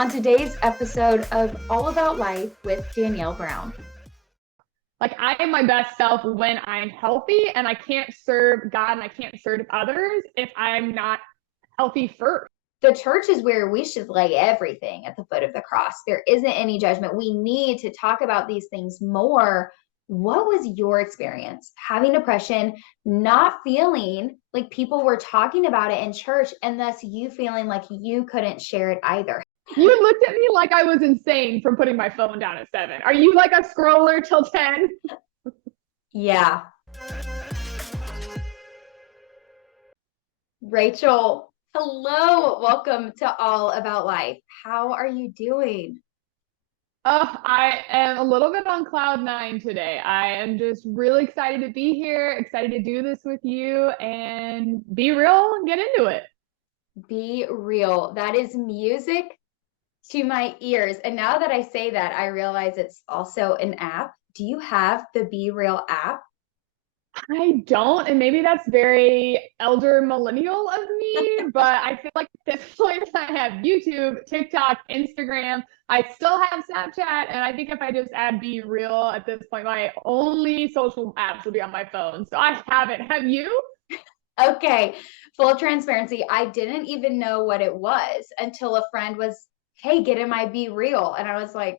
on today's episode of All About Life with Danielle Brown. Like, I am my best self when I'm healthy, and I can't serve God and I can't serve others if I'm not healthy first. The church is where we should lay everything at the foot of the cross. There isn't any judgment. We need to talk about these things more. What was your experience having depression, not feeling like people were talking about it in church, and thus you feeling like you couldn't share it either? You looked at me like I was insane for putting my phone down at 7. Are you like a scroller till 10? Yeah. Rachael, hello. Welcome to All About Life. How are you doing? I am a little bit on cloud 9 today. I am just really excited to be here, excited to do this with you and be real and get into it. Be real. That is music to my ears. And now that I say that, I realize it's also an app. Do you have the Be Real app? I don't, and maybe that's very elder millennial of me, but I feel like at this point I have YouTube, TikTok, Instagram. I still have Snapchat, and I think if I just add Be Real at this point, my only social apps will be on my phone. So I haven't. Have you? Okay, full transparency. I didn't even know what it was until a friend was, hey, get in my Be Real. And I was like,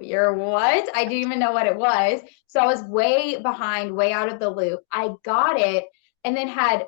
you're what? I didn't even know what it was. So I was way behind, way out of the loop. I got it and then had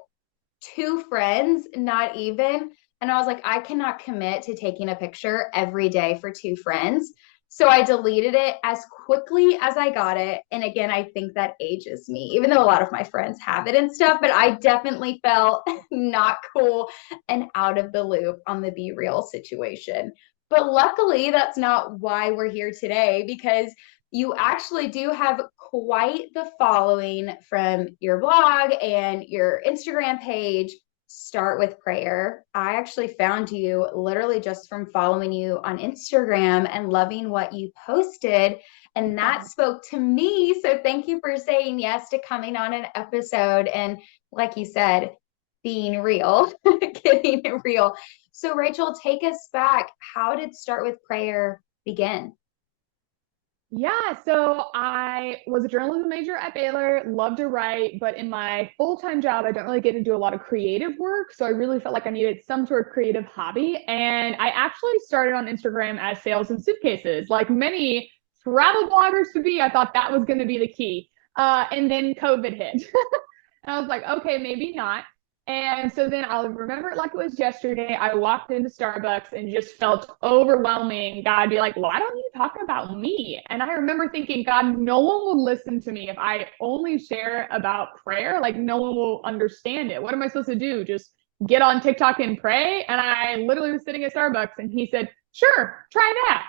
two friends, not even. And I was like, I cannot commit to taking a picture every day for two friends. So I deleted it as quickly as I got it. And again, I think that ages me, even though a lot of my friends have it and stuff, but I definitely felt not cool and out of the loop on the Be Real situation. But luckily, that's not why we're here today, because you actually do have quite the following from your blog and your Instagram page. Start with prayer. I actually found you literally just from following you on Instagram and loving what you posted. And that spoke to me. So thank you for saying yes to coming on an episode. And like you said, being real, getting it real. So, Rachael, take us back. How did Start with Prayer begin? Yeah, so I was a journalism major at Baylor, loved to write, but in my full-time job, I don't really get to do a lot of creative work. So I really felt like I needed some sort of creative hobby. And I actually started on Instagram as sales and suitcases. Like many travel bloggers to be, I thought that was going to be the key. And then COVID hit. And I was like, okay, maybe not. And so then I'll remember it like it was yesterday. I walked into Starbucks and just felt overwhelming. God be like, why don't you talk about me? And I remember thinking, God, no one will listen to me if I only share about prayer. Like, no one will understand it. What am I supposed to do? Just get on TikTok and pray? And I literally was sitting at Starbucks and he said, sure, try that.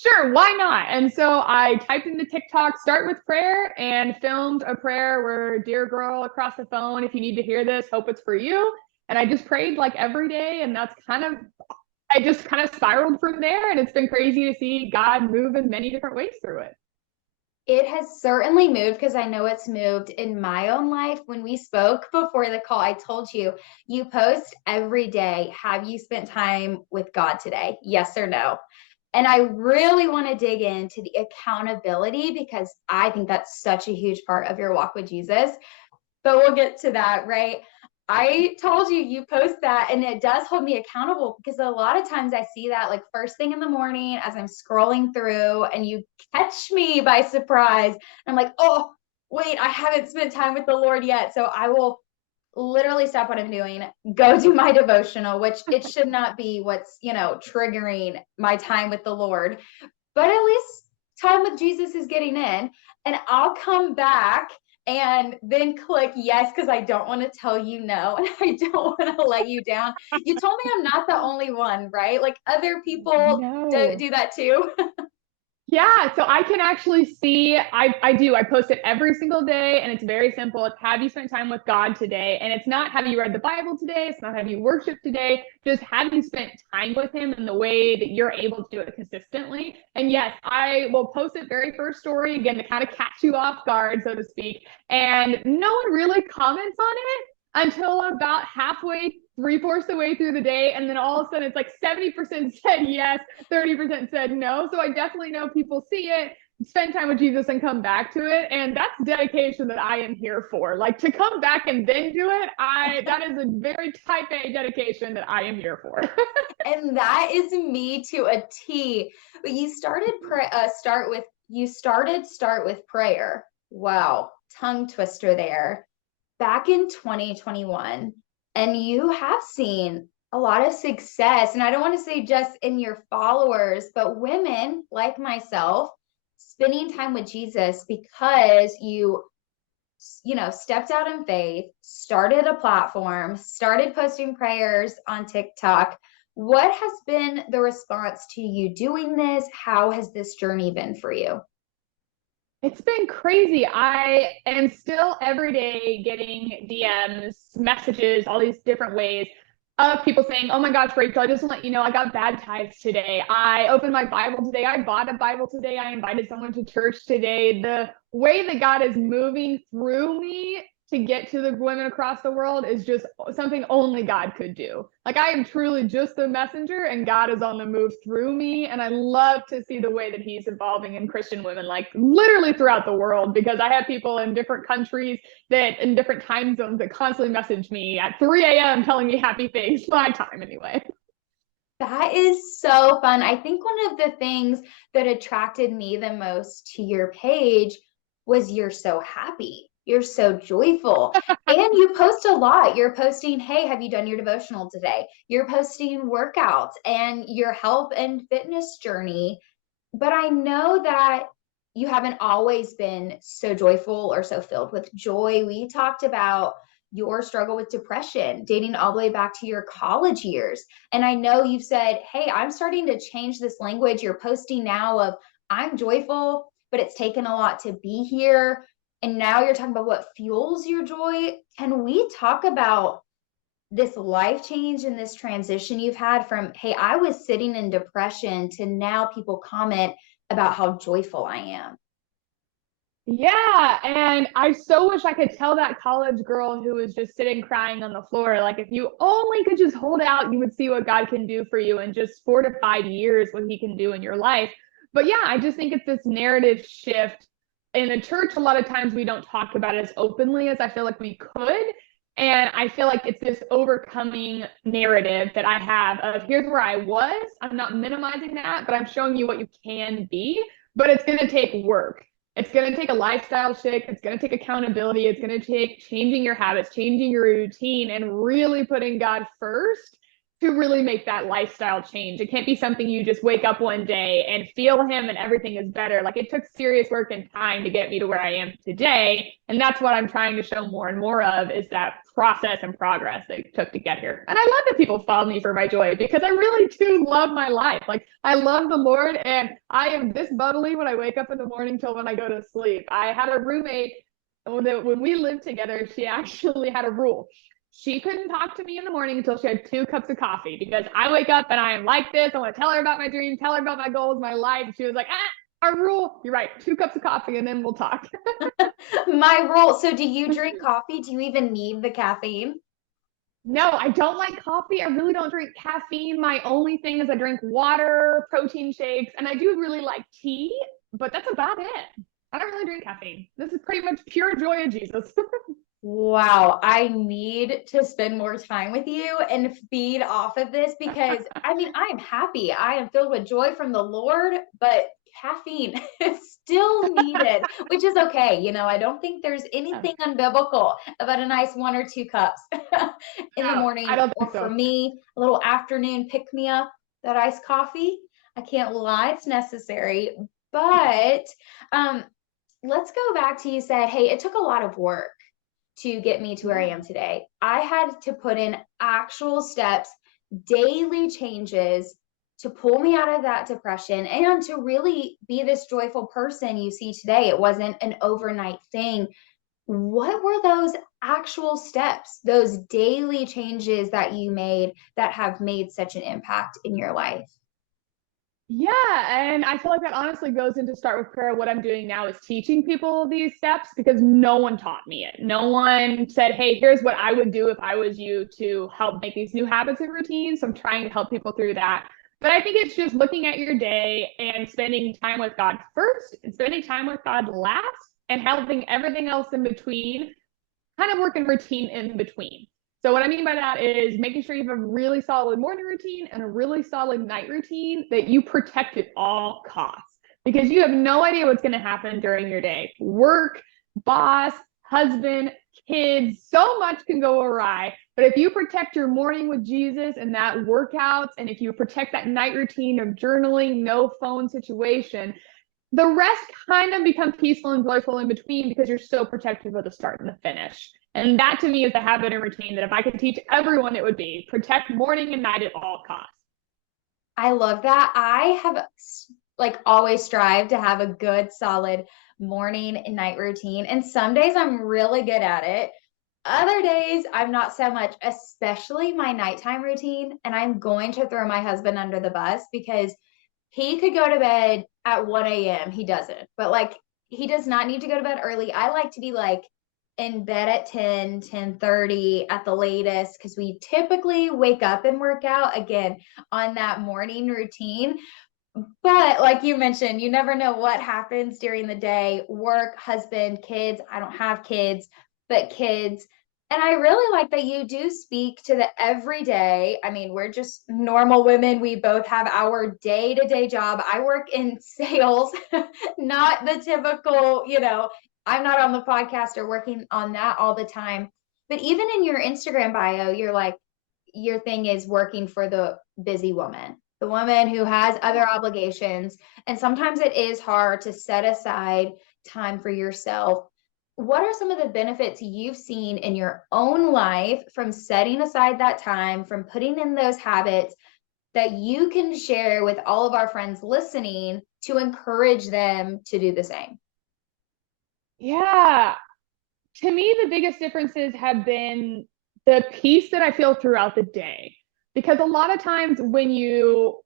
Sure, why not? And so I typed into TikTok, start with prayer, and filmed a prayer where, dear girl across the phone, if you need to hear this, hope it's for you. And I just prayed like every day. And I just kind of spiraled from there. And it's been crazy to see God move in many different ways through it. It has certainly moved because I know it's moved in my own life. When we spoke before the call, I told you, you post every day. Have you spent time with God today? Yes or no? And I really want to dig into the accountability because I think that's such a huge part of your walk with Jesus. But we'll get to that, right? I told you, you post that, and it does hold me accountable because a lot of times I see that like first thing in the morning as I'm scrolling through, and you catch me by surprise. I'm like, oh, wait, I haven't spent time with the Lord yet. So I will literally stop what I'm doing, go do my devotional, which it should not be what's, triggering my time with the Lord. But at least time with Jesus is getting in, and I'll come back and then click yes because I don't want to tell you no and I don't want to let you down. You told me I'm not the only one, right? Like other people No. do that too. Yeah, so I can actually see, I do. I post it every single day, and it's very simple. It's have you spent time with God today? And it's not have you read the Bible today? It's not have you worshiped today? Just have you spent time with Him in the way that you're able to do it consistently? And yes, I will post it very first story, again, to kind of catch you off guard, so to speak. And no one really comments on it until about halfway 3/4 the way through the day, and then all of a sudden it's like 70% said yes, 30% said no. So I definitely know people see it, spend time with Jesus, and come back to it. And that's dedication that I am here for. Like, to come back and then do it, that is a very type A dedication that I am here for. And that is me to a T. But you started start with prayer. Wow, tongue twister there. Back in 2021, and you have seen a lot of success. And I don't want to say just in your followers, but women like myself spending time with Jesus because you know, stepped out in faith, started a platform, started posting prayers on TikTok. What has been the response to you doing this? How has this journey been for you? It's been crazy. I am still every day getting DMs, messages, all these different ways of people saying, "Oh my gosh, Rachel, I just want to let you know I got baptized today. I opened my Bible today. I bought a Bible today. I invited someone to church today." The way that God is moving through me to get to the women across the world is just something only God could do. Like, I am truly just the messenger, and God is on the move through me. And I love to see the way that He's evolving in Christian women, like literally throughout the world, because I have people in different countries that in different time zones that constantly message me at 3 a.m. telling me happy things, my time anyway. That is so fun. I think one of the things that attracted me the most to your page was you're so happy. You're so joyful. And you post a lot. You're posting, hey, have you done your devotional today? You're posting workouts and your health and fitness journey. But I know that you haven't always been so joyful or so filled with joy. We talked about your struggle with depression dating all the way back to your college years. And I know you've said, hey, I'm starting to change this language you're posting now of I'm joyful, but it's taken a lot to be here. And now you're talking about what fuels your joy. Can we talk about this life change and this transition you've had from, hey, I was sitting in depression to now people comment about how joyful I am? Yeah, and I so wish I could tell that college girl who was just sitting crying on the floor, like, if you only could just hold out, you would see what God can do for you in just 4 to 5 years, what He can do in your life. But yeah, I just think it's this narrative shift. In the church, a lot of times we don't talk about it as openly as I feel like we could. And I feel like it's this overcoming narrative that I have of, here's where I was. I'm not minimizing that, but I'm showing you what you can be. But it's going to take work. It's going to take a lifestyle shift. It's going to take accountability. It's going to take changing your habits, changing your routine, and really putting God first to really make that lifestyle change. It can't be something you just wake up one day and feel Him and everything is better. Like, it took serious work and time to get me to where I am today. And that's what I'm trying to show more and more of, is that process and progress that it took to get here. And I love that people follow me for my joy, because I really do love my life. Like, I love the Lord, and I am this bubbly when I wake up in the morning till when I go to sleep. I had a roommate when we lived together. She actually had a rule. She couldn't talk to me in the morning until she had 2 cups of coffee, because I wake up and I am like this. I want to tell her about my dreams, tell her about my goals, my life. She was like, our rule, you're right, 2 cups of coffee and then we'll talk. My rule. So do you drink coffee? Do you even need the caffeine? No, I don't like coffee. I really don't drink caffeine. My only thing is I drink water, protein shakes, and I do really like tea, but that's about it. I don't really drink caffeine. This is pretty much pure joy of Jesus. Wow, I need to spend more time with you and feed off of this because I mean, I am happy. I am filled with joy from the Lord, but caffeine is still needed, which is okay. You know, I don't think there's anything unbiblical about a nice 1 or 2 cups in the No, I morning, don't or think for so. me, a little afternoon pick me up, that iced coffee. I can't lie, it's necessary. But um, let's go back to, you said, hey, it took a lot of work to get me to where I am today. I had to put in actual steps, daily changes to pull me out of that depression and to really be this joyful person you see today. It wasn't an overnight thing. What were those actual steps, those daily changes that you made that have made such an impact in your life? Yeah, and I feel like that honestly goes into start with prayer. What I'm doing now is teaching people these steps because no one taught me it. No one said, hey, here's what I would do if I was you to help make these new habits and routines. So I'm trying to help people through that. But I think it's just looking at your day and spending time with God first and spending time with God last and helping everything else in between kind of work in routine in between. So what I mean by that is making sure you have a really solid morning routine and a really solid night routine that you protect at all costs because you have no idea what's going to happen during your day. Work, boss, husband, kids, so much can go awry. But if you protect your morning with Jesus and that workouts, and if you protect that night routine of journaling, no phone situation, the rest kind of become peaceful and joyful in between because you're so protective of the start and the finish. And that to me is the habit and routine that if I could teach everyone, it would be protect morning and night at all costs. I love that. I have like always strived to have a good, solid morning and night routine. And some days I'm really good at it. Other days I'm not so much, especially my nighttime routine. And I'm going to throw my husband under the bus because he could go to bed at 1 a.m. He doesn't, but like he does not need to go to bed early. I like to be like in bed at 10:30 at the latest because we typically wake up and work out again on that morning routine. But like you mentioned, you never know what happens during the day, work, husband, kids. I don't have kids, but kids. And I really like that you do speak to the everyday. I mean, we're just normal women. We both have our day to day job. I work in sales, not the typical, I'm not on the podcast or working on that all the time. But even in your Instagram bio, you're like, your thing is working for the busy woman, the woman who has other obligations. And sometimes it is hard to set aside time for yourself. What are some of the benefits you've seen in your own life from setting aside that time, from putting in those habits that you can share with all of our friends listening to encourage them to do the same? Yeah. To me, the biggest differences have been the peace that I feel throughout the day. Because a lot of times when you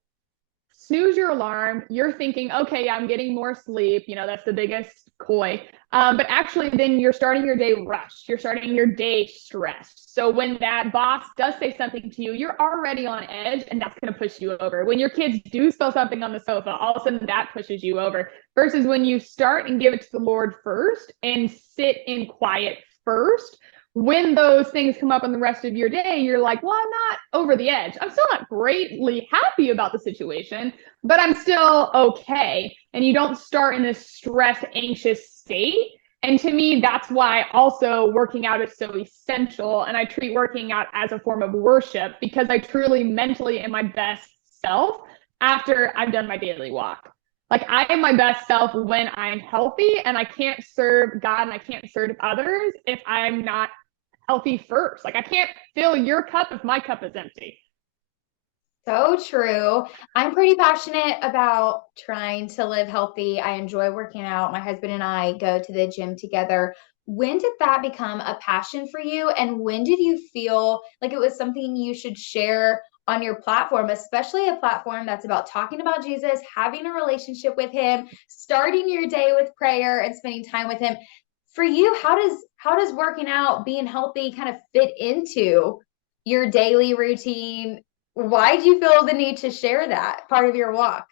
snooze your alarm, you're thinking, okay, yeah, I'm getting more sleep. That's the biggest coy. But actually, then you're starting your day rushed. You're starting your day stressed. So when that boss does say something to you, you're already on edge, and that's going to push you over. When your kids do spill something on the sofa, all of a sudden that pushes you over. Versus when you start and give it to the Lord first and sit in quiet first, when those things come up in the rest of your day, you're like, well, I'm not over the edge. I'm still not greatly happy about the situation, but I'm still okay. And you don't start in this stressed, anxious state. And to me, that's why also working out is so essential. And I treat working out as a form of worship because I truly mentally am my best self after I've done my daily walk. Like I am my best self when I'm healthy, and I can't serve God and I can't serve others if I'm not healthy first. Like I can't fill your cup if my cup is empty. So true. I'm pretty passionate about trying to live healthy. I enjoy working out. My husband and I go to the gym together. When did that become a passion for you? And when did you feel like it was something you should share on your platform, especially a platform that's about talking about Jesus, having a relationship with him, starting your day with prayer and spending time with him? For you, how does working out, being healthy kind of fit into your daily routine? Why do you feel the need to share that part of your walk?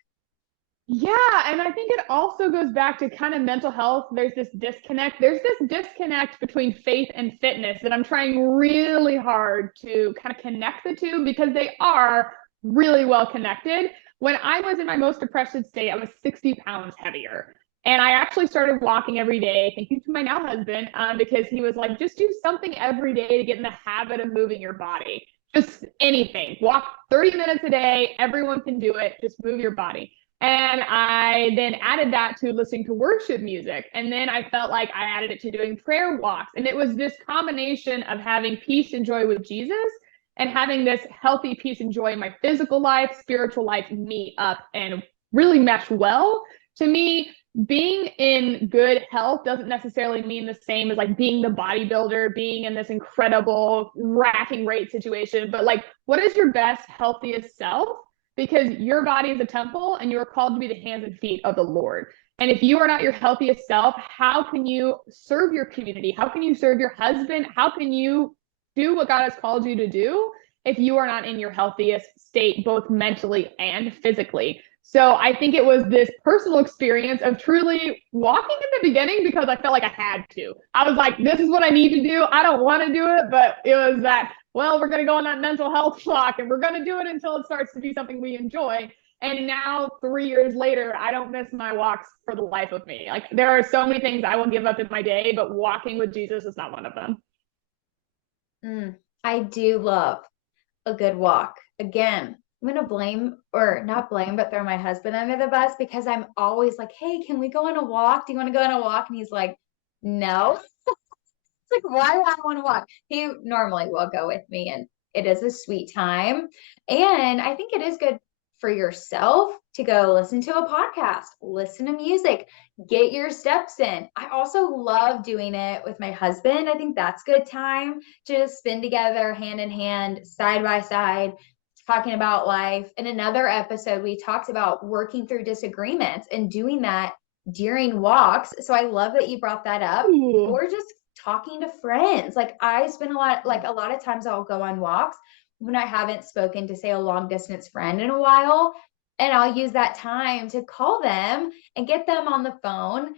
Yeah, and I think it also goes back to kind of mental health. There's this disconnect. There's this disconnect between faith and fitness that I'm trying really hard to kind of connect the two because they are really well connected. When I was in my most depressed state, I was 60 pounds heavier. And I actually started walking every day, thank you to my now husband, because he was like, just do something every day to get in the habit of moving your body. Just anything. Walk 30 minutes a day. Everyone can do it. Just move your body. And I then added that to listening to worship music. And then I felt like I added it to doing prayer walks. And it was this combination of having peace and joy with Jesus and having this healthy peace and joy in my physical life, spiritual life meet up and really mesh well. To me, being in good health doesn't necessarily mean the same as like being the bodybuilder, being in this incredible racking weight situation, but like what is your best, healthiest self? because your body is a temple and you are called to be the hands and feet of the Lord. And if you are not your healthiest self, how can you serve your community? How can you serve your husband? How can you do what God has called you to do if you are not in your healthiest state, both mentally and physically? So I think it was this personal experience of truly walking in the beginning because I felt like I had to. I was like, this is what I need to do. I don't want to do it, but it was that, well, we're going to go on that mental health clock and we're going to do it until it starts to be something we enjoy. And now 3 years later, I don't miss my walks for the life of me. Like there are so many things I will give up in my day, but walking with Jesus is not one of them. I do love a good walk. Again, I'm going to blame, or not blame, but throw my husband under the bus because I'm always like, hey, can we go on a walk? Do you want to go on a walk? And he's like, no. It's like, why do I want to walk? He normally will go with me, and it is a sweet time. And I think it is good for yourself to go listen to a podcast, listen to music, get your steps in. I also love doing it with my husband. I think that's good time to just spend together, hand in hand, side by side, talking about life. In another episode, we talked about working through disagreements and doing that during walks. So I love that you brought that up. Ooh. Or just talking to friends. Like I spend a lot of times I'll go on walks when I haven't spoken to, say, a long distance friend in a while, and I'll use that time to call them and get them on the phone.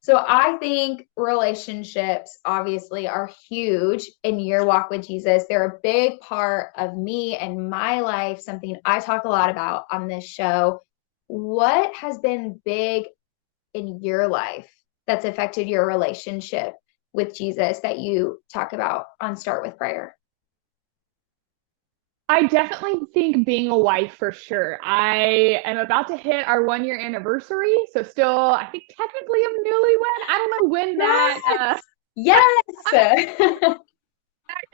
So I think relationships obviously are huge in your walk with Jesus. They're a big part of me and my life, something I talk a lot about on this show. What has been big in your life that's affected your relationship with Jesus that you talk about on Start with Prayer? I definitely think being a wife for sure. I am about to hit our 1 year anniversary. So still, I think technically I'm newlywed. I don't know when that Yes.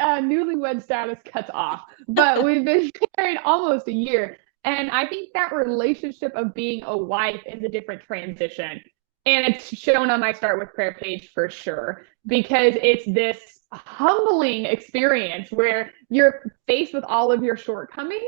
newlywed status cuts off, but we've been married almost a year. And I think that relationship of being a wife is a different transition. And it's shown on my Start with Prayer page for sure, because it's this humbling experience where you're faced with all of your shortcomings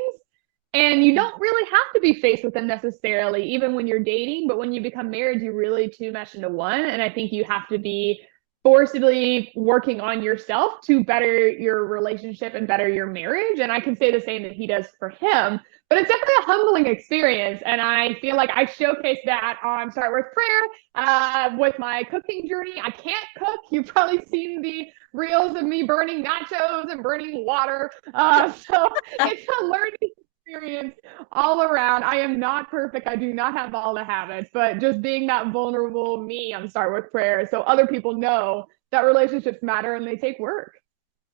and you don't really have to be faced with them necessarily, even when you're dating. But when you become married, you really two mesh into one. And I think you have to be forcibly working on yourself to better your relationship and better your marriage. And I can say the same that he does for him. But it's definitely a humbling experience. And I feel like I showcase that on Start with Prayer with my cooking journey. I can't cook. You've probably seen the reels of me burning nachos and burning water. So it's a learning experience all around. I am not perfect. I do not have all the habits, but just being that vulnerable me on Start with Prayer so other people know that relationships matter and they take work.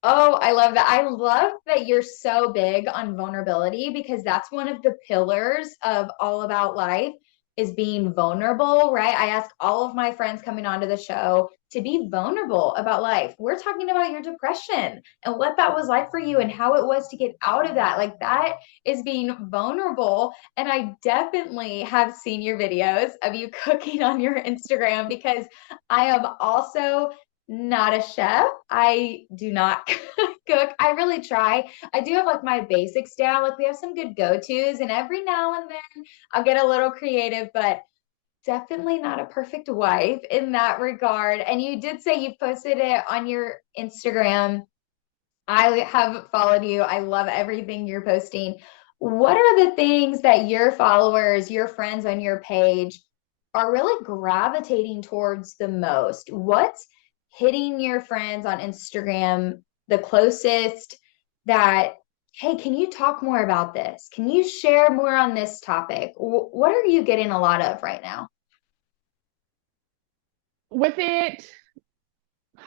Oh, I love that. I love that you're so big on vulnerability because that's one of the pillars of All About Life is being vulnerable, right? I ask all of my friends coming onto the show to be vulnerable about life. We're talking about your depression and what that was like for you and how it was to get out of that. Like that is being vulnerable. And I definitely have seen your videos of you cooking on your Instagram because I am also not a chef. I do not cook. I really try. I do have like my basics down. Like we have some good go-tos, and every now and then I'll get a little creative, but definitely not a perfect wife in that regard. And you did say you posted it on your Instagram. I have followed you. I love everything you're posting. What are the things that your followers, your friends on your page are really gravitating towards the most? What's hitting your friends on Instagram the closest that, hey, can you talk more about this? Can you share more on this topic? What are you getting a lot of right now? With it,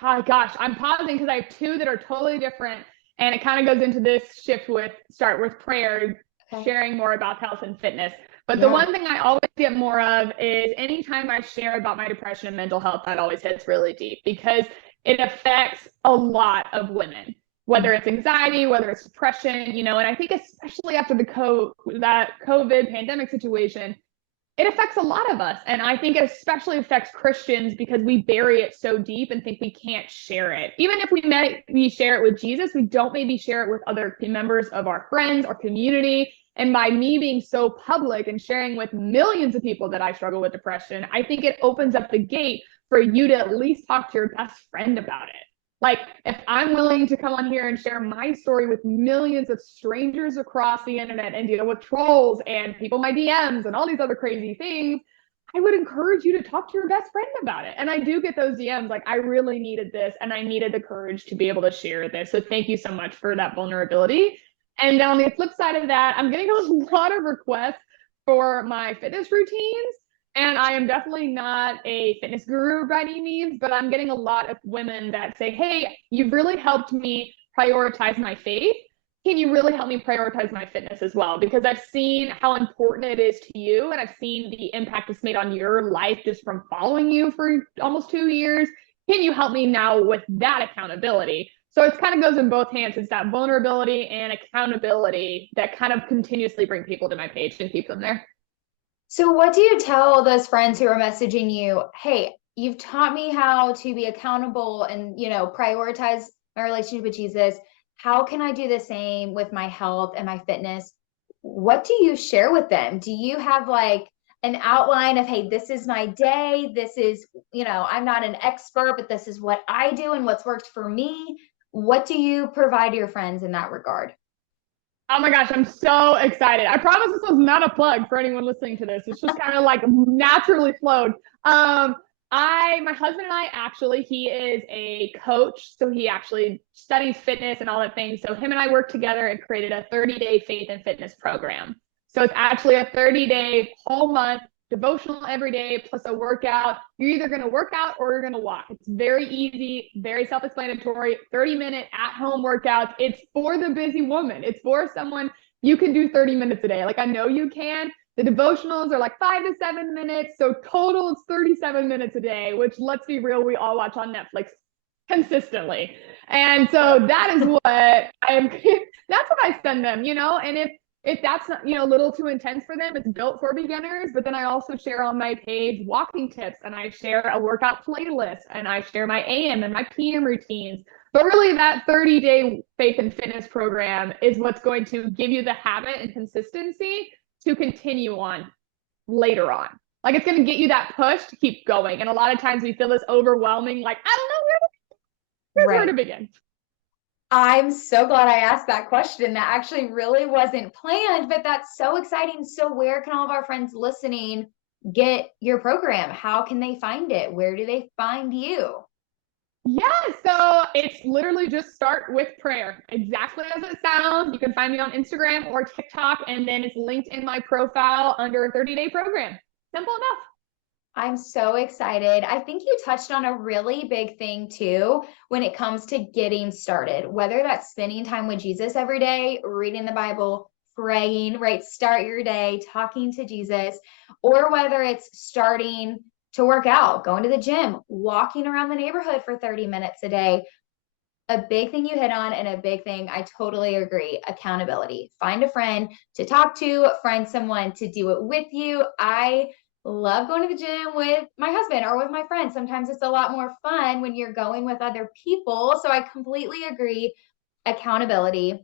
oh gosh, I'm pausing because I have two that are totally different. And it kind of goes into this shift with Start with Prayer, sharing more about health and fitness. But the one thing I always get more of is anytime I share about my depression and mental health, that always hits really deep because it affects a lot of women, whether it's anxiety, whether it's depression, and I think especially after that COVID pandemic situation, it affects a lot of us. And I think it especially affects Christians because we bury it so deep and think we can't share it. Even if we share it with Jesus, we don't maybe share it with other members of our friends or community. And by me being so public and sharing with millions of people that I struggle with depression, I think it opens up the gate for you to at least talk to your best friend about it. Like, if I'm willing to come on here and share my story with millions of strangers across the internet and deal with trolls and people in my DMs and all these other crazy things, I would encourage you to talk to your best friend about it. And I do get those DMs like, I really needed this and I needed the courage to be able to share this. So thank you so much for that vulnerability. And on the flip side of that, I'm getting a lot of requests for my fitness routines. And I am definitely not a fitness guru by any means, but I'm getting a lot of women that say, hey, you've really helped me prioritize my faith. Can you really help me prioritize my fitness as well? Because I've seen how important it is to you, and I've seen the impact it's made on your life just from following you for almost 2 years. Can you help me now with that accountability? So it kind of goes in both hands. It's that vulnerability and accountability that kind of continuously bring people to my page and keep them there. So what do you tell those friends who are messaging you, hey, you've taught me how to be accountable and, prioritize my relationship with Jesus. How can I do the same with my health and my fitness? What do you share with them? Do you have like an outline of, hey, this is my day. This is, I'm not an expert, but this is what I do and what's worked for me. What do you provide your friends in that regard? Oh my gosh, I'm so excited. I promise this was not a plug for anyone listening to this. It's just kind of like naturally flowed. My husband and I actually, he is a coach. So he actually studies fitness and all that things. So him and I worked together and created a 30-day faith and fitness program. So it's actually a 30-day whole month devotional every day plus a workout. You're either going to work out or you're going to walk. It's very easy, very self-explanatory, 30-minute at-home workouts. It's for the busy woman. It's for someone you can do 30 minutes a day. Like I know you can. The devotionals are like 5 to 7 minutes. So total it's 37 minutes a day, which let's be real, we all watch on Netflix consistently. And so that is what that's what I send them, and if that's not, a little too intense for them, it's built for beginners. But then I also share on my page walking tips, and I share a workout playlist, and I share my AM and my PM routines. But really that 30-day faith and fitness program is what's going to give you the habit and consistency to continue on later on. Like it's going to get you that push to keep going. And a lot of times we feel this overwhelming, like, I don't know where to begin. I'm so glad I asked that question. That actually really wasn't planned, but that's so exciting. So where can all of our friends listening get your program? How can they find it? Where do they find you? Yeah, so it's literally just start with prayer. Exactly as it sounds. You can find me on Instagram or TikTok, and then it's linked in my profile under a 30-day program. Simple enough. I'm so excited. I think you touched on a really big thing too when it comes to getting started, whether that's spending time with Jesus every day, reading the Bible, praying, right? Start your day talking to Jesus, or whether it's starting to work out, going to the gym, walking around the neighborhood for 30 minutes a day. A big thing you hit on, and a big thing I totally agree, accountability. Find a friend to talk to, find someone to do it with you. I love going to the gym with my husband or with my friends. Sometimes it's a lot more fun when you're going with other people. So I completely agree. Accountability,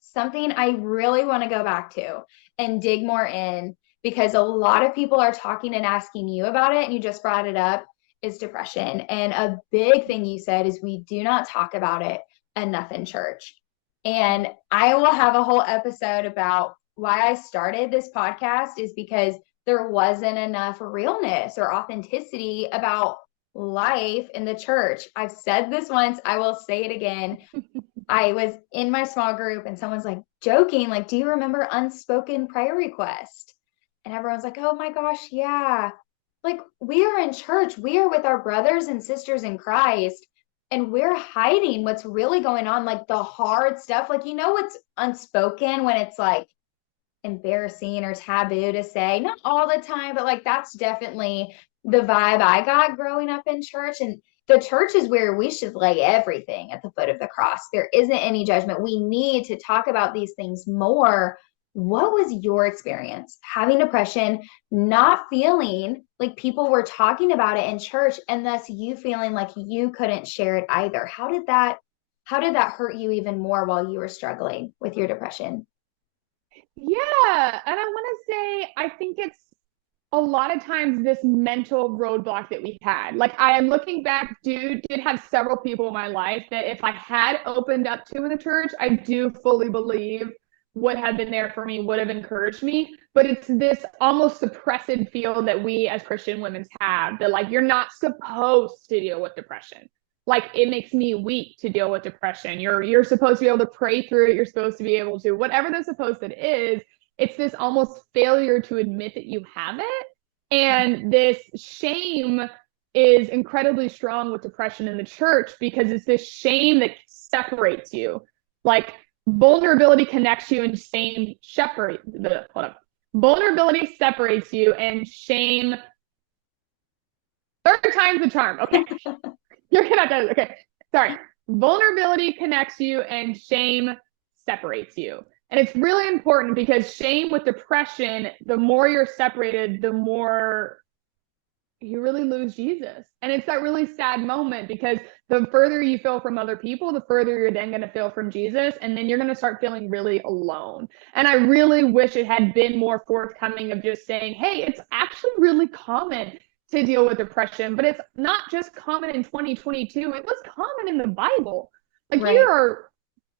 something I really want to go back to and dig more in, because a lot of people are talking and asking you about it, and you just brought it up, is depression. And a big thing you said is we do not talk about it enough in church. And I will have a whole episode about why I started this podcast, is because there wasn't enough realness or authenticity about life in the church. I've said this once, I will say it again. I was in my small group and someone's like joking, like, do you remember unspoken prayer request? And everyone's like, oh my gosh, yeah. Like, we are in church, we are with our brothers and sisters in Christ, and we're hiding what's really going on, like the hard stuff. Like, what's unspoken when it's like embarrassing or taboo to say, not all the time, but like that's definitely the vibe I got growing up in church. And the church is where we should lay everything at the foot of the cross. There isn't any judgment. We need to talk about these things more. What was your experience having depression, not feeling like people were talking about it in church, and thus you feeling like you couldn't share it either? How did that hurt you even more while you were struggling with your depression? Yeah. And I want to say, I think it's a lot of times this mental roadblock that we had. Like I am looking back, did have several people in my life that if I had opened up to in the church, I do fully believe would have been there for me, would have encouraged me. But it's this almost suppressive feel that we as Christian women have that like you're not supposed to deal with depression. Like it makes me weak to deal with depression. You're supposed to be able to pray through it. You're supposed to be able to whatever the supposed it is. It's this almost failure to admit that you have it. And this shame is incredibly strong with depression in the church because it's this shame that separates you. Like vulnerability connects you and shame separates the hold up. Vulnerability separates you and shame third time's the charm. Okay. You're gonna have to okay. Sorry. Vulnerability connects you and shame separates you. And it's really important because shame with depression, the more you're separated, the more you really lose Jesus. And it's that really sad moment because the further you feel from other people, the further you're then going to feel from Jesus. And then you're going to start feeling really alone. And I really wish it had been more forthcoming of just saying, hey, it's actually really common to deal with depression, but it's not just common in 2022. It was common in the Bible. Like Right. here are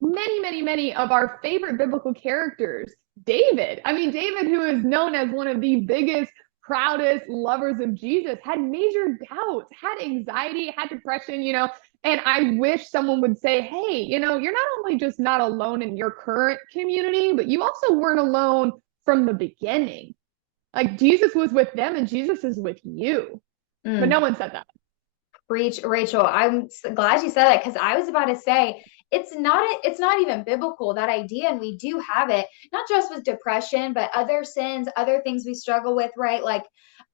many of our favorite biblical characters. David. I mean, David, who is known as one of the biggest proudest lovers of Jesus, had major doubts, had anxiety, had depression, and I wish someone would say, hey, you're not only just not alone in your current community, but you also weren't alone from the beginning. Like Jesus was with them and Jesus is with you. But no one said that. Preach, Rachel. I'm glad you said that because I was about to say it's not even biblical, that idea, and we do have it not just with depression but other sins, other things we struggle with, right? Like,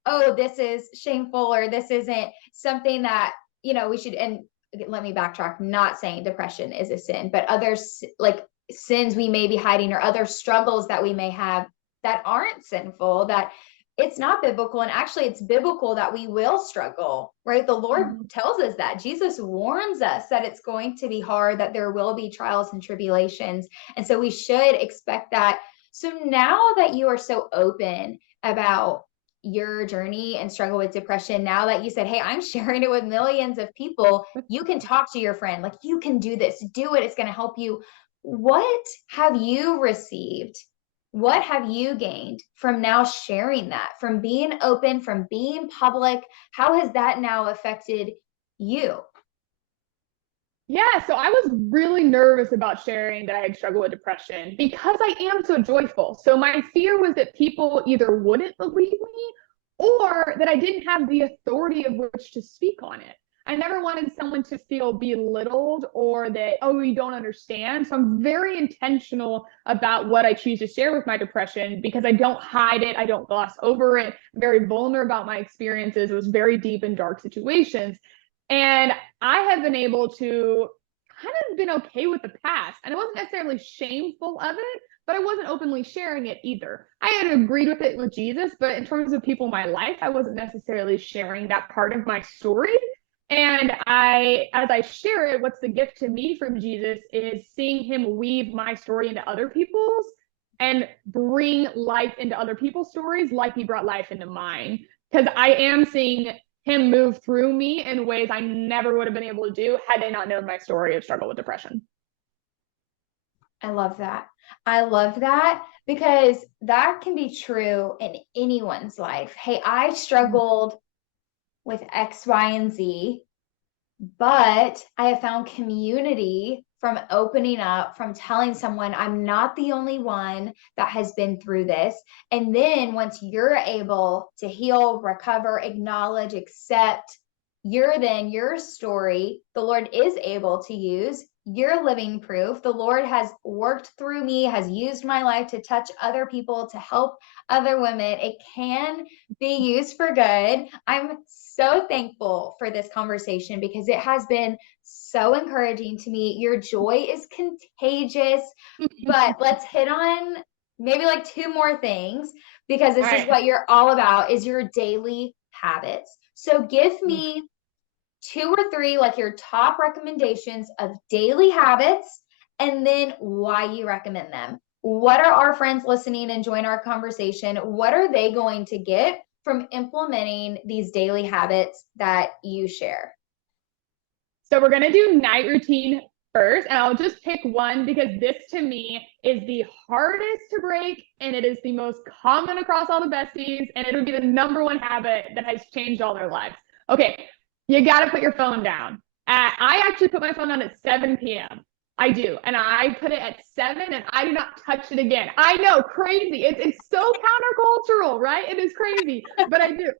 oh, this is shameful, or this isn't something that we should. And let me backtrack, not saying depression is a sin, but others like sins we may be hiding, or other struggles that we may have that aren't sinful, that it's not biblical. And actually it's biblical that we will struggle, right? The Lord tells us that. Jesus warns us that it's going to be hard, that there will be trials and tribulations. And so we should expect that. So now that you are so open about your journey and struggle with depression, now that you said, hey, I'm sharing it with millions of people, you can talk to your friend, like you can do this, do it, it's going to help you. What have you received? What have you gained from now sharing that, from being open, from being public? How has that now affected you? Yeah, so I was really nervous about sharing that I had struggled with depression because I am so joyful. So my fear was that people either wouldn't believe me or that I didn't have the authority of which to speak on it. I never wanted someone to feel belittled or that, oh, you don't understand. So I'm very intentional about what I choose to share with my depression because I don't hide it. I don't gloss over it. I'm very vulnerable about my experiences. It was very deep and dark situations. And I have been able to kind of been okay with the past. And I wasn't necessarily shameful of it, but I wasn't openly sharing it either. I had agreed with it with Jesus, but in terms of people in my life, I wasn't necessarily sharing that part of my story. And as I share it, what's the gift to me from Jesus is seeing him weave my story into other people's and bring life into other people's stories like he brought life into mine. Because I am seeing him move through me in ways I never would have been able to do had they not known my story of struggle with depression. I love that. I love that because that can be true in anyone's life. Hey, I struggled with X, Y, and Z, but I have found community from opening up, from telling someone I'm not the only one that has been through this. And then once you're able to heal, recover, acknowledge, accept your story, the Lord is able to use. You're living proof. The Lord has worked through me, has used my life to touch other people, to help other women. It can be used for good. I'm so thankful for this conversation because it has been so encouraging to me. Your joy is contagious. But let's hit on maybe like two more things, because this is what you're all about, is your daily habits. So give me two or three, like your top recommendations of daily habits, and then why you recommend them. what are our friends listening and join our conversation? What are they going to get from implementing these daily habits that you share? So we're going to do night routine first, and I'll just pick one because this to me is the hardest to break, and it is the most common across all the besties, and it would be the number one habit that has changed all their lives. Okay, you got to put your phone down. I actually put my phone down at 7 p.m. I do, and I put it at 7, and I do not touch it again. I know, crazy. It's so countercultural, right? It is crazy, but I do.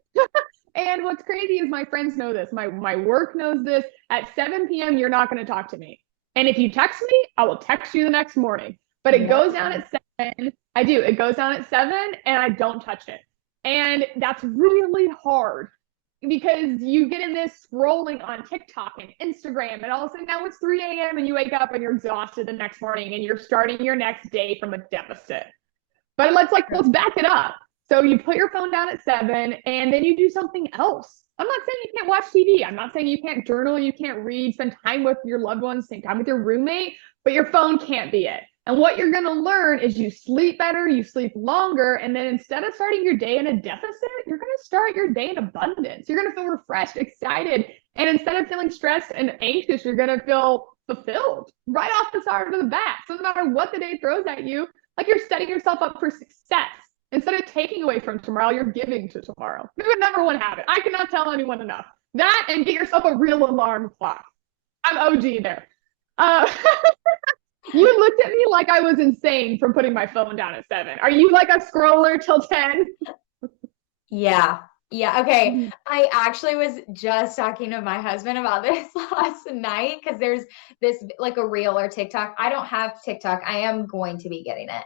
And what's crazy is my friends know this. My work knows this. At 7 p.m., you're not going to talk to me. And if you text me, I will text you the next morning. But it goes down at 7. I do. It goes down at 7 and I don't touch it. And that's really hard because you get in this scrolling on TikTok and Instagram, and all of a sudden now it's 3 a.m. and you wake up and you're exhausted the next morning and you're starting your next day from a deficit. But let's back it up. So you put your phone down at 7 and then you do something else. I'm not saying you can't watch TV. I'm not saying you can't journal, you can't read, spend time with your loved ones, spend time with your roommate, but your phone can't be it. And what you're going to learn is you sleep better, you sleep longer, and then instead of starting your day in a deficit, you're going to start your day in abundance. You're going to feel refreshed, excited, and instead of feeling stressed and anxious, you're going to feel fulfilled right off the start of the bat. So no matter what the day throws at you, like you're setting yourself up for success. Instead of taking away from tomorrow, you're giving to tomorrow. Maybe the number one habit. I cannot tell anyone enough. That and get yourself a real alarm clock. I'm OG there. You looked at me like I was insane from putting my phone down at 7. Are you like a scroller till 10? Yeah. Yeah. Okay. I actually was just talking to my husband about this last night because there's this like a reel or TikTok. I don't have TikTok. I am going to be getting it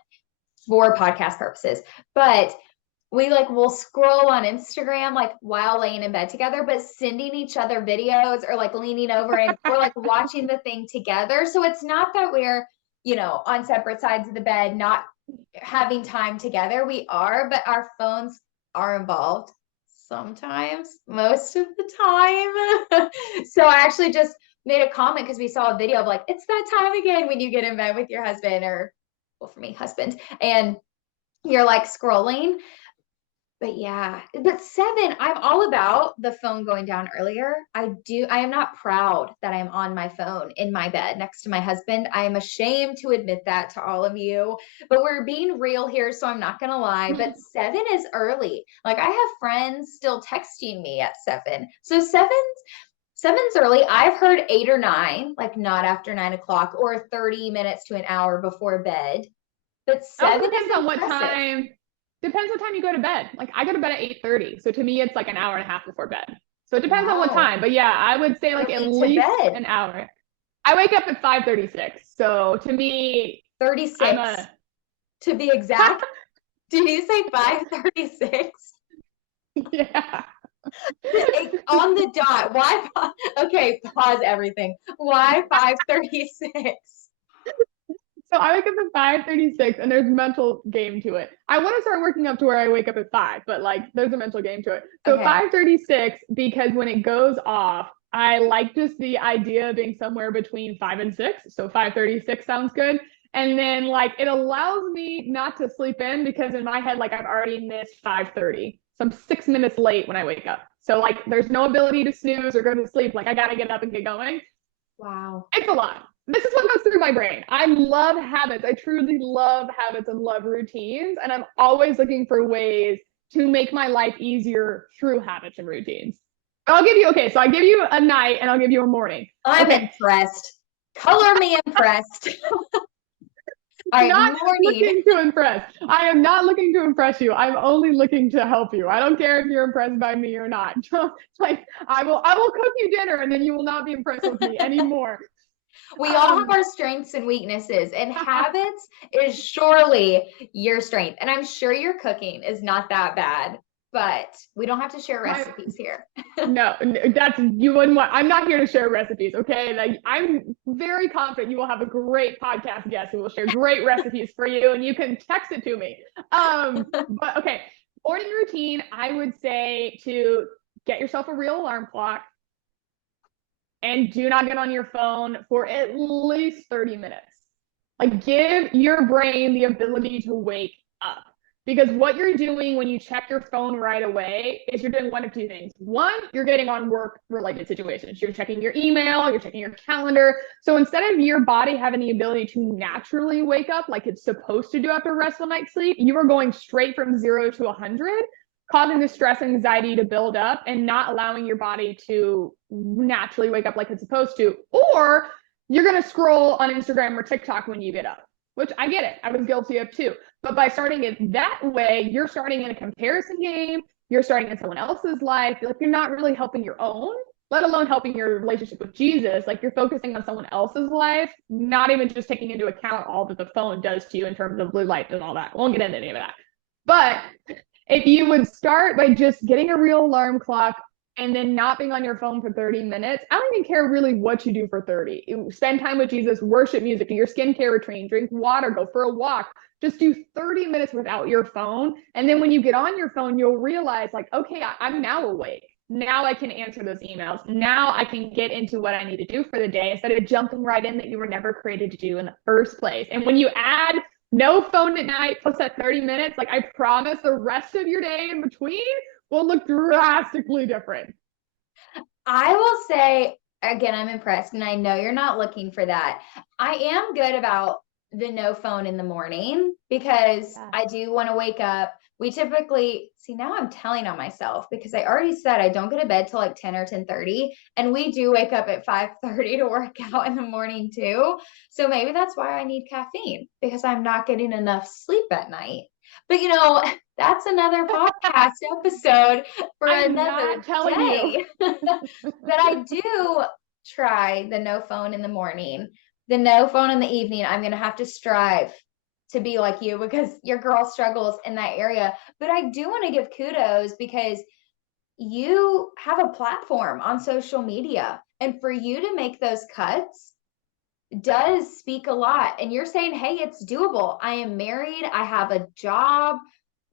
for podcast purposes, but we like will scroll on Instagram like while laying in bed together, but sending each other videos or like leaning over and we're like watching the thing together. So it's not that we're, on separate sides of the bed, not having time together. We are, but our phones are involved sometimes, most of the time. So I actually just made a comment because we saw a video of like, it's that time again when you get in bed with your husband or, well, for me, husband, and you're like scrolling. But yeah, but 7, I'm all about the phone going down earlier. I am not proud that I'm on my phone in my bed next to my husband. I am ashamed to admit that to all of you, but we're being real here, so I'm not gonna lie. But 7 is early. Like I have friends still texting me at 7. So seven's early. I've heard 8 or 9, like not after 9 o'clock or 30 minutes to an hour before bed. But 7 depends on what time. Depends what time you go to bed. Like I go to bed at 8:30. So to me, it's like an hour and a half before bed. So it depends on what time. But yeah, I would say like at least an hour. I wake up at 5:36. So to me, 36 to be exact. Did you say 5:36? Yeah. On the dot. Why? Okay, pause everything. Why 5:36? So I wake up at 5:36 and there's a mental game to it. I want to start working up to where I wake up at 5, but like there's a mental game to it. So okay. 5:36, because when it goes off, I like just the idea of being somewhere between 5 and 6. So 5:36 sounds good. And then like it allows me not to sleep in because in my head, like I've already missed 5:30. So I'm 6 minutes late when I wake up. So like there's no ability to snooze or go to sleep. Like I got to get up and get going. Wow. It's a lot. This is what goes through my brain. I love habits. I truly love habits and love routines. And I'm always looking for ways to make my life easier through habits and routines. So I give you a night and I'll give you a morning. I'm impressed. Color me impressed. I'm not looking to impress. I am not looking to impress you. I'm only looking to help you. I don't care if you're impressed by me or not. Like I will cook you dinner and then you will not be impressed with me anymore. We all have our strengths and weaknesses, and habits is surely your strength. And I'm sure your cooking is not that bad, but we don't have to share recipes here. No, you wouldn't want. I'm not here to share recipes, okay? Like, I'm very confident you will have a great podcast guest who will share great recipes for you, and you can text it to me. But okay, morning routine, I would say to get yourself a real alarm clock. And do not get on your phone for at least 30 minutes. Like, give your brain the ability to wake up. Because what you're doing when you check your phone right away is you're doing one of two things. One, you're getting on work related situations. You're checking your email, you're checking your calendar. So instead of your body having the ability to naturally wake up like it's supposed to do after a restful night's sleep, you are going straight from 0 to 100, causing the stress and anxiety to build up and not allowing your body to naturally wake up like it's supposed to. Or you're going to scroll on Instagram or TikTok when you get up, which I get it. I was guilty of too. But by starting it that way, you're starting in a comparison game. You're starting in someone else's life. Like, you're not really helping your own, let alone helping your relationship with Jesus. Like, you're focusing on someone else's life, not even just taking into account all that the phone does to you in terms of blue light and all that. Won't get into any of that. But if you would start by just getting a real alarm clock and then not being on your phone for 30 minutes, I don't even care really what you do for 30. Spend time with Jesus, worship music, do your skincare routine, drink water, go for a walk. Just do 30 minutes without your phone. And then when you get on your phone, you'll realize, like, okay, I'm now awake. Now I can answer those emails. Now I can get into what I need to do for the day instead of jumping right in that you were never created to do in the first place. And when you add no phone at night plus that 30 minutes, like, I promise the rest of your day in between will look drastically different. I will say, again, I'm impressed, and I know you're not looking for that. I am good about the no phone in the morning because I do want to wake up. We typically see, now I'm telling on myself because I already said I don't go to bed till like 10 or 10:30, and we do wake up at 5:30 to work out in the morning too. So maybe that's why I need caffeine, because I'm not getting enough sleep at night. But that's another podcast episode for I'm another not telling day. you. But I do try the no phone in the morning, the no phone in the evening. I'm going to have to strive to be like you because your girl struggles in that area. But I do want to give kudos because you have a platform on social media, and for you to make those cuts does speak a lot. And you're saying, hey, it's doable. I am married. I have a job.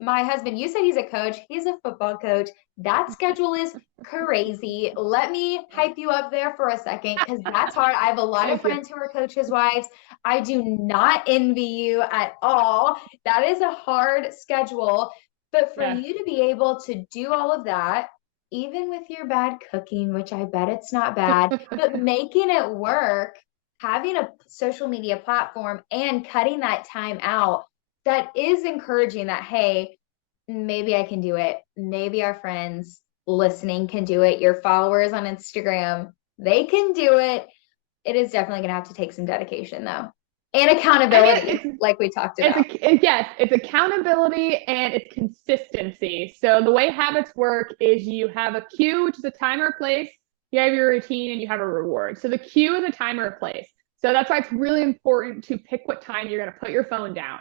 My husband, you said he's a coach. He's a football coach. That schedule is crazy. Let me hype you up there for a second because that's hard. I have a lot of friends who are coaches' wives. I do not envy you at all. That is a hard schedule. But for you to be able to do all of that, even with your bad cooking, which I bet it's not bad, but making it work, having a social media platform and cutting that time out, that is encouraging that, hey, maybe I can do it. Maybe our friends listening can do it. Your followers on Instagram, they can do it. It is definitely going to have to take some dedication though. And accountability, like we talked about. Yes, it's accountability and it's consistency. So the way habits work is you have a cue, which is a time or place. You have your routine and you have a reward. So the cue is a time or a place. So that's why it's really important to pick what time you're going to put your phone down.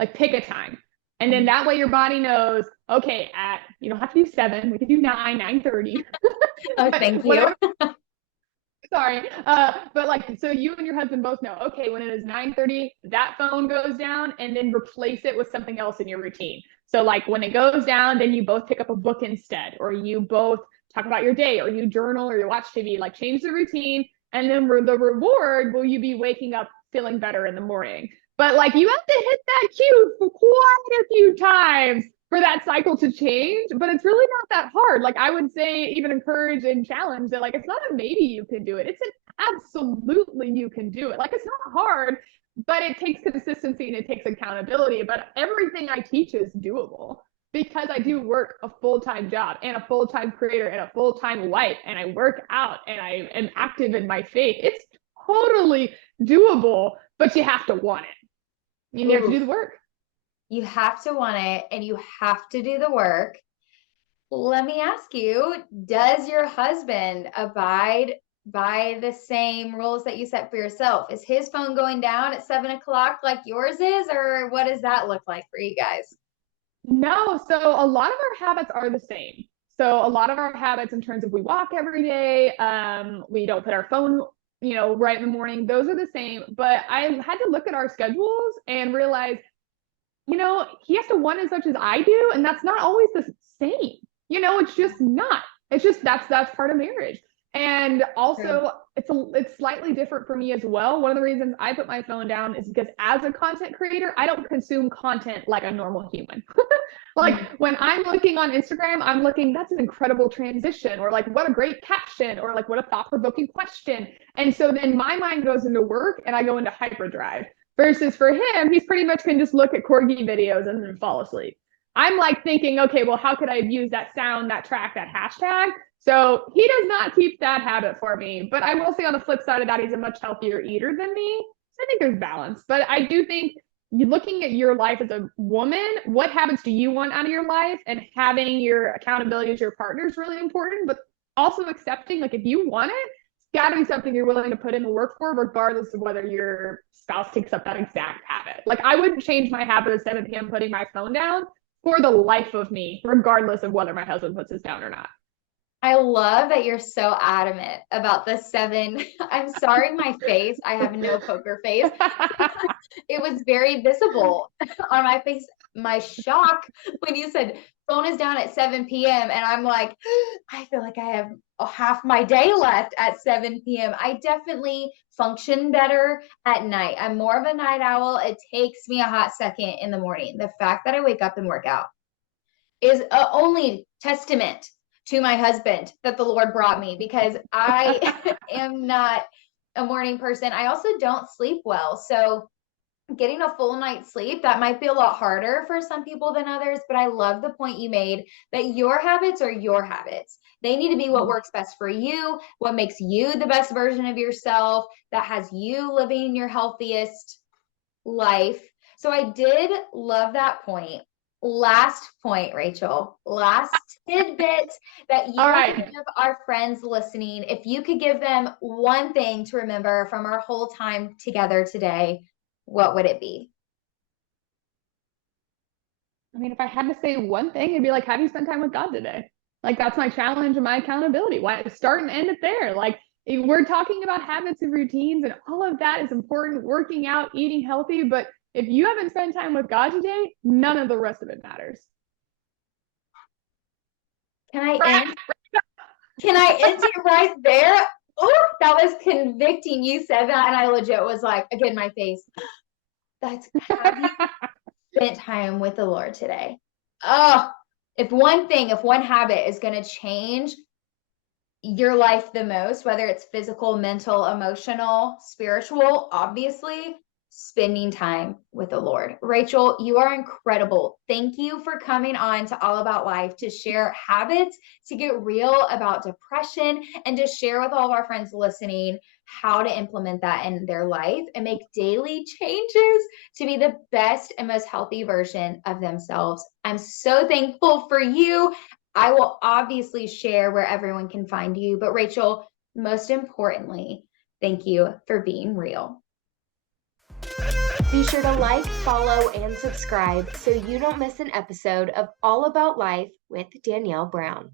Like, pick a time. And then that way your body knows, okay, you don't have to do 7, we can do 9, 9:30. Oh, thank you. Sorry. But like, so you and your husband both know, okay, when it is 9:30, that phone goes down, and then replace it with something else in your routine. So like, when it goes down, then you both pick up a book instead, or you both talk about your day, or you journal, or you watch TV, like, change the routine. And then the reward, will you be waking up feeling better in the morning? But like, you have to hit that cue for quite a few times for that cycle to change, but it's really not that hard. Like, I would say, even encourage and challenge that, like, it's not a maybe you can do it. It's an absolutely you can do it. Like, it's not hard, but it takes consistency and it takes accountability. But everything I teach is doable because I do work a full-time job and a full-time creator and a full-time wife, and I work out and I am active in my faith. It's totally doable, but you have to want it. You have to do the work. You have to want it and you have to do the work. Let me ask you, does your husband abide by the same rules that you set for yourself? Is his phone going down at 7 o'clock like yours is, or what does that look like for you guys? No, so a lot of our habits are the same. So a lot of our habits in terms of, we walk every day, we don't put our phone, right in the morning, those are the same. But I had to look at our schedules and realize, he has to want as much as I do, and that's not always the same. It's just not. It's just that's part of marriage. And also, True. it's slightly different for me as well. One of the reasons I put my phone down is because as a content creator, I don't consume content like a normal human. Like Mm. when I'm looking on Instagram, I'm looking, that's an incredible transition, or like what a great caption, or like what a thought-provoking question. And so then my mind goes into work and I go into hyperdrive. Versus for him, he's pretty much can just look at corgi videos and then fall asleep. I'm like thinking, okay, well, how could I use that sound, that track, that hashtag? So he does not keep that habit for me. But I will say on the flip side of that, he's a much healthier eater than me. So I think there's balance. But I do think you looking at your life as a woman, what habits do you want out of your life? And having your accountability as your partner is really important, but also accepting, like, if you want it, it's got to be something you're willing to put in the work for, regardless of whether your spouse takes up that exact habit. Like, I wouldn't change my habit of 7 p.m. putting my phone down for the life of me, regardless of whether my husband puts his down or not. I love that you're so adamant about the 7. I'm sorry, my face. I have no poker face. It was very visible on my face. My shock when you said phone is down at 7 p.m. And I'm like, I feel like I have half my day left at 7 p.m. I definitely function better at night. I'm more of a night owl. It takes me a hot second in the morning. The fact that I wake up and work out is only testament to my husband that the Lord brought me, because I am not a morning person. I also don't sleep well. So getting a full night's sleep, that might be a lot harder for some people than others. But I love the point you made that your habits are your habits. They need to be what works best for you, what makes you the best version of yourself, that has you living your healthiest life. So I did love that point. Last point, Rachael, last tidbit that you All want to right. give our friends listening. If you could give them one thing to remember from our whole time together today, what would it be? I mean, if I had to say one thing, it'd be like, have you spent time with God today? Like, that's my challenge and my accountability. Why start and end it there? Like, we're talking about habits and routines, and all of that is important, working out, eating healthy. But if you haven't spent time with God today, none of the rest of it matters. Can I end? Can I end it right there? Oh, that was convicting. You said that, and I legit was like, again, my face. That's have you spent time with the Lord today? Oh, if one habit is going to change your life the most, whether it's physical, mental, emotional, spiritual, obviously, spending time with the Lord. Rachael, you are incredible. Thank you for coming on to All About Life to share habits, to get real about depression, and to share with all of our friends listening how to implement that in their life and make daily changes to be the best and most healthy version of themselves. I'm so thankful for you. I will obviously share where everyone can find you. But Rachael, most importantly, thank you for being real. Be sure to like, follow, and subscribe so you don't miss an episode of All About Life with Danielle Brown.